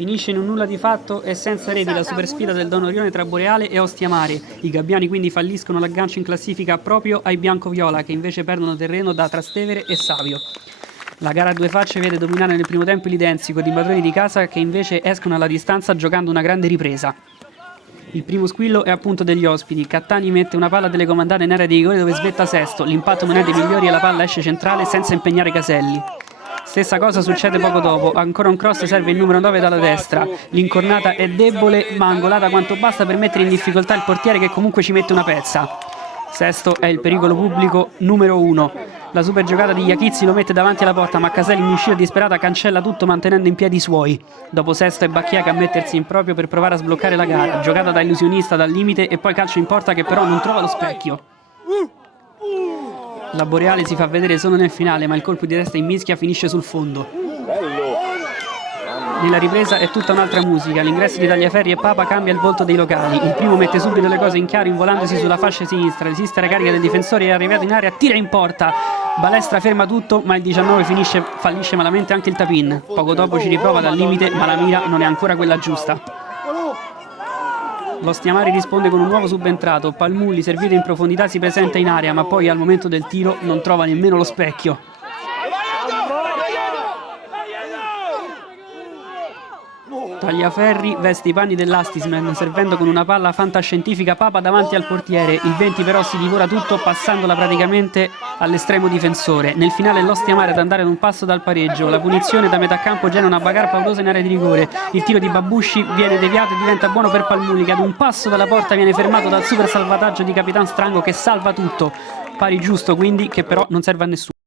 Finisce in un nulla di fatto e senza reti la super sfida del Don Orione tra Boreale e Ostiamare. I gabbiani quindi falliscono l'aggancio in classifica proprio ai bianco-viola, che invece perdono terreno da Trastevere e Savio. La gara a due facce vede dominare nel primo tempo i Lidensi, con i padroni di casa che invece escono alla distanza giocando una grande ripresa. Il primo squillo è appunto degli ospiti. Cattani mette una palla telecomandata in area di rigore dove svetta Sesto. L'impatto non è dei migliori e la palla esce centrale senza impegnare Caselli. Stessa cosa succede poco dopo, ancora un cross serve il numero 9 dalla destra, l'incornata è debole ma angolata quanto basta per mettere in difficoltà il portiere che comunque ci mette una pezza. Sesto è il pericolo pubblico numero 1, la super giocata di Iachizzi lo mette davanti alla porta ma Caselli in uscita disperata cancella tutto mantenendo in piedi i suoi. Dopo Sesto è Bacchiaca a mettersi in proprio per provare a sbloccare la gara, giocata da illusionista dal limite e poi calcio in porta che però non trova lo specchio. La Boreale si fa vedere solo nel finale, ma il colpo di testa in mischia finisce sul fondo. Nella ripresa è tutta un'altra musica, l'ingresso di Tagliaferri e Papa cambia il volto dei locali. Il primo mette subito le cose in chiaro involandosi sulla fascia sinistra, resiste alla carica del difensore e è arrivato in area, tira in porta. Balestra ferma tutto, ma il 19 fallisce malamente anche il tap-in. Poco dopo ci riprova dal limite, ma la mira non è ancora quella giusta. L'Ostiamari risponde con un nuovo subentrato, Palmulli servito in profondità si presenta in area ma poi al momento del tiro non trova nemmeno lo specchio. Tagliaferri veste i panni dell'Astisman servendo con una palla fantascientifica Papa davanti al portiere, il 20 però si divora tutto passandola praticamente all'estremo difensore. Nel finale l'Ostiamare ad andare ad un passo dal pareggio, la punizione da metà campo genera una bagarre paurosa in area di rigore, il tiro di Babusci viene deviato e diventa buono per Palmulli che ad un passo dalla porta viene fermato dal super salvataggio di Capitan Strango che salva tutto, pari giusto quindi che però non serve a nessuno.